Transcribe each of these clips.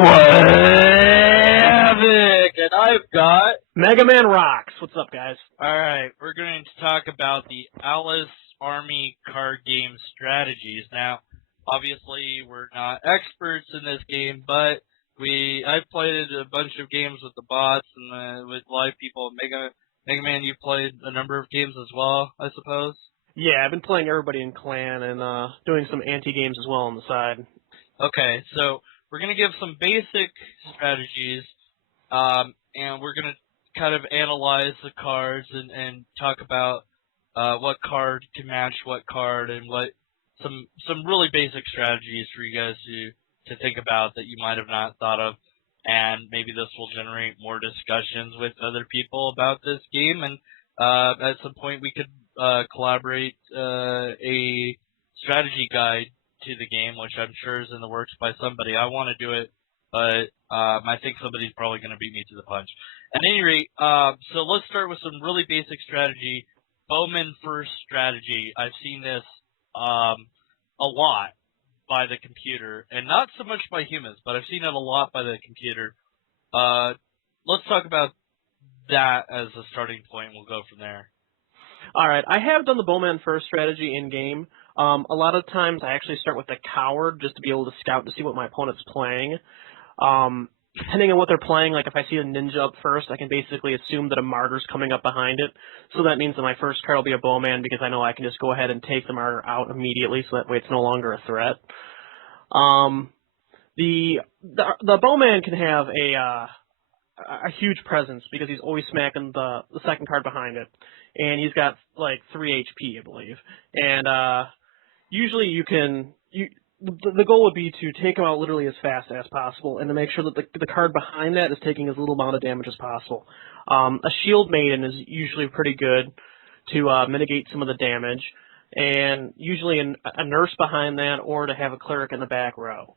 Playhavock, and I've got Megamanrocks. What's up, guys? Alright, we're going to talk about the Alice Army card game strategies. Now, obviously, we're not experts in this game, but I've played a bunch of games with the bots and with live people. Mega Man, you've played a number of games as well, I suppose? Yeah, I've been playing everybody in clan and doing some anti-games as well on the side. Okay, so we're going to give some basic strategies, and we're going to kind of analyze the cards and talk about what card can match what card and what some really basic strategies for you guys to think about that you might have not thought of, and maybe this will generate more discussions with other people about this game, and at some point we could collaborate a strategy guide to the game, which I'm sure is in the works by somebody. I want to do it, but I think somebody's probably going to beat me to the punch. At any rate, so let's start with some really basic strategy. Bowman first strategy. I've seen this a lot by the computer, and not so much by humans, but I've seen it a lot by the computer. Let's talk about that as a starting point, and we'll go from there. Alright, I have done the Bowman first strategy in-game. A lot of times I actually start with the coward just to be able to scout to see what my opponent's playing. Depending on what they're playing, like if I see a ninja up first, I can basically assume that a martyr's coming up behind it. So that means that my first card will be a Bowman because I know I can just go ahead and take the martyr out immediately, so that way it's no longer a threat. The Bowman can have a huge presence because he's always smacking the second card behind it, and he's got like 3 HP, I believe. And usually the goal would be to take him out literally as fast as possible, and to make sure that the card behind that is taking as little amount of damage as possible. A Shield Maiden is usually pretty good to mitigate some of the damage, and usually a nurse behind that, or to have a cleric in the back row.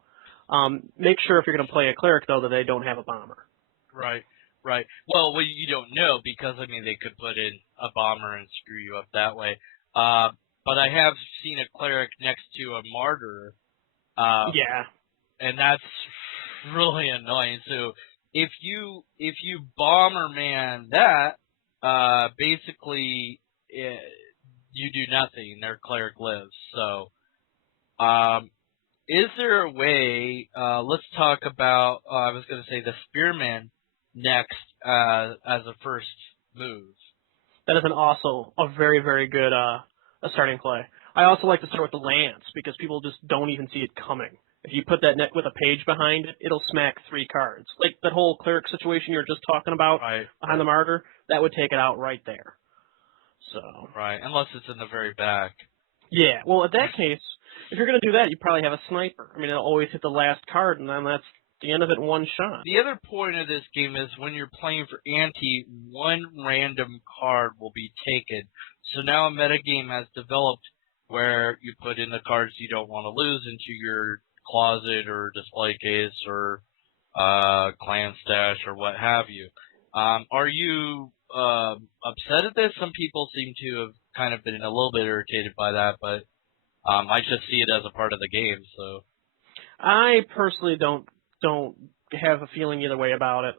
Make sure if you're going to play a cleric, though, that they don't have a bomber. Right. Well, you don't know because, I mean, they could put in a bomber and screw you up that way. But I have seen a cleric next to a martyr. Yeah. And that's really annoying. So if you bomber man that, basically you do nothing. Their cleric lives. So, is there a way? Let's talk about. I was going to say the spearman next as a first move. That is also a very, very good a starting play. I also like to start with the lance because people just don't even see it coming. If you put that net with a page behind it, it'll smack 3 cards. Like that whole cleric situation you were just talking about behind the martyr, that would take it out right there. So. Right, unless it's in the very back. Yeah, well, in that case, if you're going to do that, you probably have a sniper. I mean, it'll always hit the last card, and then that's the end of it in one shot. The other point of this game is when you're playing for ante, one random card will be taken. So now a metagame has developed where you put in the cards you don't want to lose into your closet or display case or clan stash or what have you. Are you upset at this? Some people seem to have kind of been a little bit irritated by that, but I just see it as a part of the game. So I personally don't have a feeling either way about it.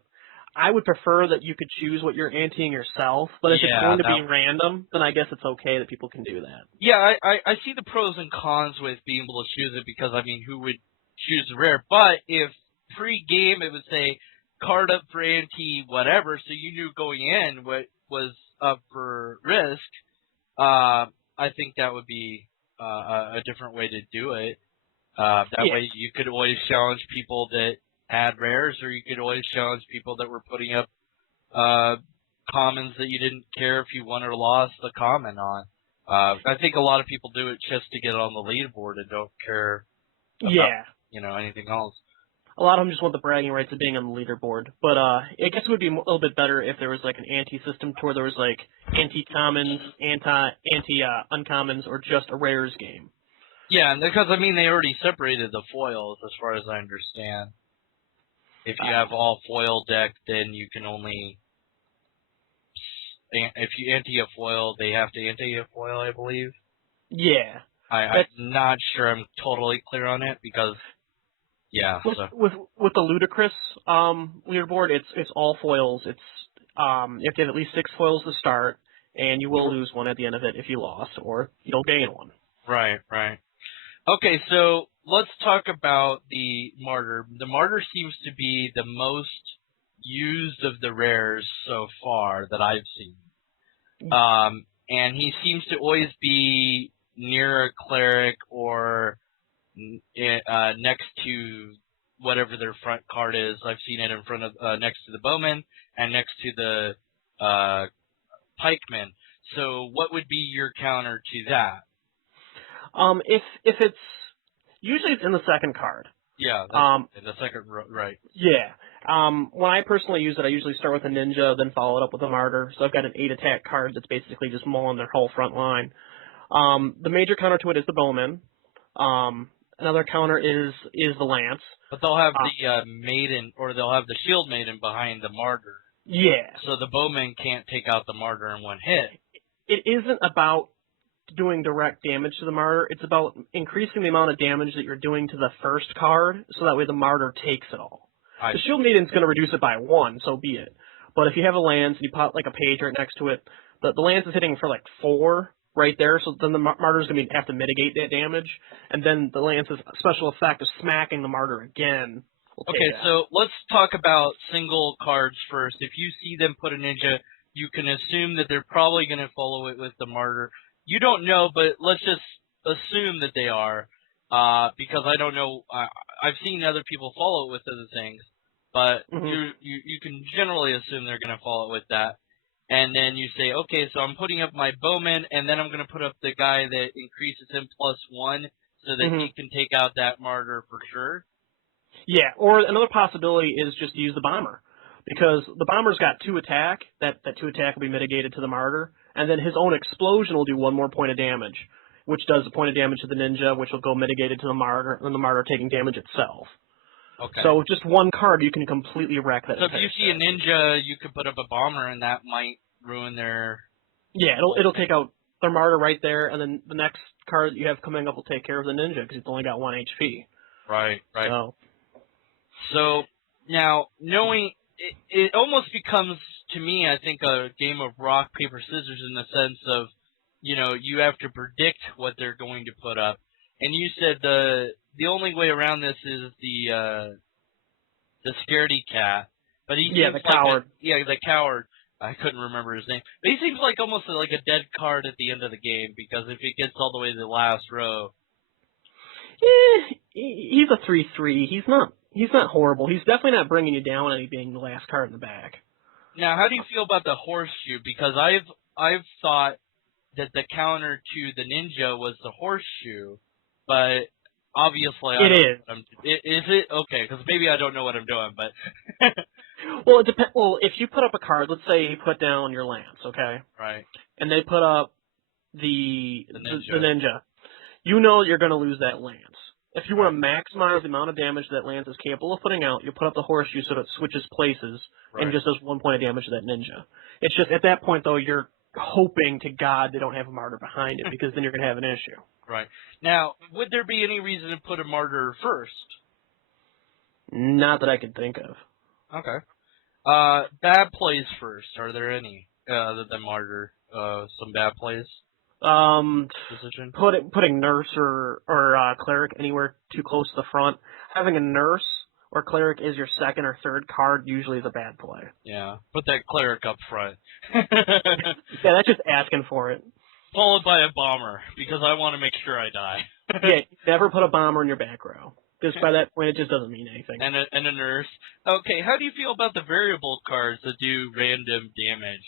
I would prefer that you could choose what you're anteing yourself, but if it's going to be random, then I guess it's okay that people can do that. Yeah, I see the pros and cons with being able to choose it because, I mean, who would choose the rare? But if pre-game it would say card up for ante whatever, so you knew going in what was up for risk, I think that would be a different way to do it. That way you could always challenge people that had rares, or you could always challenge people that were putting up commons that you didn't care if you won or lost the common on. I think a lot of people do it just to get on the leaderboard and don't care about, anything else. A lot of them just want the bragging rights of being on the leaderboard. But I guess it would be a little bit better if there was like an anti-system to where there was like anti-commons, anti-uncommons, or just a rares game. Yeah, and because, I mean, they already separated the foils, as far as I understand. If you have all foil deck, then you can only... If you ante a foil, they have to ante a foil, I believe. Yeah. I'm not sure I'm totally clear on it, because Yeah. With So with the ludicrous leaderboard, it's all foils. It's you have to have at least 6 foils to start, and you will lose one at the end of it if you lost, or you'll gain one. right, right. Okay, so let's talk about the martyr. The martyr seems to be the most used of the rares so far that I've seen. And he seems to always be near a cleric or next to whatever their front card is. I've seen it in front of next to the bowman and next to the pikeman. So what would be your counter to that? If it's usually it's in the second card. Yeah, that's in the second right. Yeah. When I personally use it, I usually start with a ninja, then follow it up with a martyr. So I've got an 8 attack card that's basically just mauling their whole front line. The major counter to it is the bowman. Another counter is the lance. But they'll have the maiden, or they'll have the shield maiden behind the martyr. Yeah. So the bowman can't take out the martyr in one hit. It isn't about doing direct damage to the martyr. It's about increasing the amount of damage that you're doing to the first card, so that way the martyr takes it all. The shield maiden's going to reduce it by 1, so be it. But if you have a lance and you put like a page right next to it, the lance is hitting for like 4 right there, so then the martyr's going to have to mitigate that damage, and then the lance's special effect of smacking the martyr again will take it out. So let's talk about single cards first. If you see them put a ninja, you can assume that they're probably going to follow it with the martyr. You don't know, but let's just assume that they are, because I don't know. I've seen other people follow it with other things, but you can generally assume they're going to follow it with that. And then you say, okay, so I'm putting up my bowman, and then I'm going to put up the guy that increases him +1 so that he can take out that martyr for sure. Yeah, or another possibility is just to use the bomber, because the bomber's got 2 attack. That 2 attack will be mitigated to the martyr, and then his own explosion will do 1 more point of damage, which does a point of damage to the ninja, which will go mitigated to the martyr, and the martyr taking damage itself. Okay. So with just 1 card, you can completely wreck that. So if you see a ninja, you could put up a bomber, and that might ruin their... Yeah, it'll take out their martyr right there, and then the next card that you have coming up will take care of the ninja, because it's only got 1 HP. Right, right. So now, knowing... It almost becomes, to me, I think, a game of rock, paper, scissors in the sense of, you have to predict what they're going to put up. And you said the only way around this is the scaredy cat. But he seems the coward. The coward. I couldn't remember his name. But he seems like almost like a dead card at the end of the game, because if it gets all the way to the last row... He's a 3/3. He's not horrible. He's definitely not bringing you down any being the last card in the back. Now, how do you feel about the horseshoe? Because I've thought that the counter to the ninja was the horseshoe, but obviously it is. Is it? Okay, because maybe I don't know what I'm doing, but... Well, it depends. Well, if you put up a card, let's say you put down your lance, okay? Right. And they put up the ninja. You know you're going to lose that lance. If you want to maximize the amount of damage that lance is capable of putting out, you put up the horseshoe so that it switches places and just does 1 point of damage to that ninja. It's just, at that point, though, you're hoping to God they don't have a martyr behind it, because then you're going to have an issue. Right. Now, would there be any reason to put a martyr first? Not that I can think of. Okay. Bad plays first. Are there any other than martyr? Some bad plays? Position? Putting nurse or cleric anywhere too close to the front. Having a nurse or cleric is your second or third card usually is a bad play. Yeah, put that cleric up front. Yeah, that's just asking for it. Followed by a bomber, because I want to make sure I die. Yeah, never put a bomber in your back row, because by that point it just doesn't mean anything. And a nurse. Okay, how do you feel about the variable cards that do random damage?